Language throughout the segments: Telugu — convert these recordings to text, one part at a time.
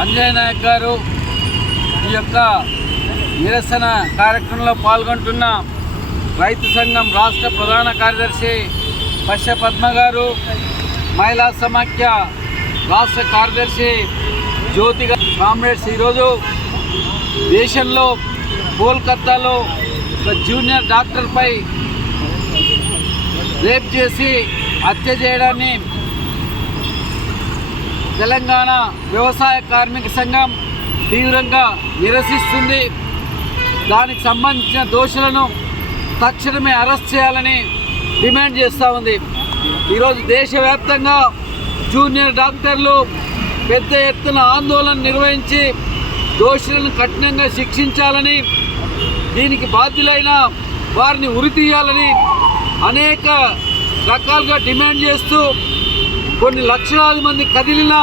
అంజయ్ నాయక్ గారు ఈ యొక్క నిరసన కార్యక్రమంలో పాల్గొంటున్న రైతు సంఘం రాష్ట్ర ప్రధాన కార్యదర్శి పశ్య పద్మ గారు, మహిళా సమాఖ్య రాష్ట్ర కార్యదర్శి జ్యోతి కామ్రేడ్స్ ఈరోజు దేశంలో కోల్కతాలో ఒక జూనియర్ డాక్టర్పై రేప్ చేసి హత్య చేయడాన్ని తెలంగాణ వ్యవసాయ కార్మిక సంఘం తీవ్రంగా నిరసిస్తుంది. దానికి సంబంధించిన దోషులను తక్షణమే అరెస్ట్ చేయాలని డిమాండ్ చేస్తూ ఉంది. ఈరోజు దేశవ్యాప్తంగా జూనియర్ డాక్టర్లు పెద్ద ఎత్తున ఆందోళన నిర్వహించి దోషులను కఠినంగా శిక్షించాలని, దీనికి బాధ్యులైన వారిని ఉరితీయాలని అనేక రకాలుగా డిమాండ్ చేస్తూ కొన్ని లక్షలాది మంది కదిలినా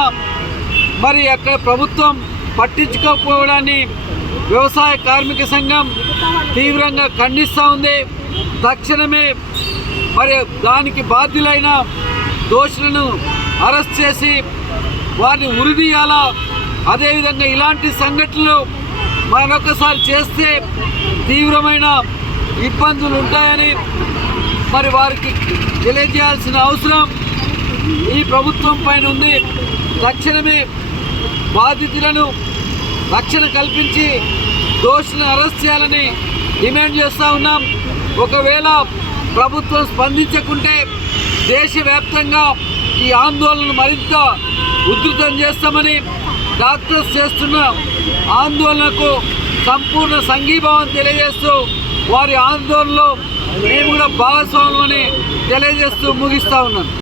మరి అక్కడ ప్రభుత్వం పట్టించుకోకపోవడాన్ని వ్యవసాయ కార్మిక సంఘం తీవ్రంగా ఖండిస్తూ ఉంది. తక్షణమే మరి దానికి బాధ్యులైన దోషులను అరెస్ట్ చేసి వారిని ఉరిదీయాలా. అదేవిధంగా ఇలాంటి సంఘటనలు మరొకసారి చేస్తే తీవ్రమైన ఇబ్బందులు ఉంటాయని మరి వారికి తెలియజేయాల్సిన అవసరం ఈ ప్రభుత్వం పైన ఉంది. తక్షణమే బాధితులను రక్షణ కల్పించి దోషులను అరెస్ట్ చేయాలని డిమాండ్ చేస్తూ ఉన్నాం. ఒకవేళ ప్రభుత్వం స్పందించకుంటే దేశవ్యాప్తంగా ఈ ఆందోళనను మరింత ఉధృతం చేస్తామని, డాక్టర్స్ చేస్తున్న ఆందోళనకు సంపూర్ణ సంఘీభావం తెలియజేస్తూ వారి ఆందోళనలో మేము కూడా భాగస్వాములని తెలియజేస్తూ ముగిస్తూ ఉన్నాం.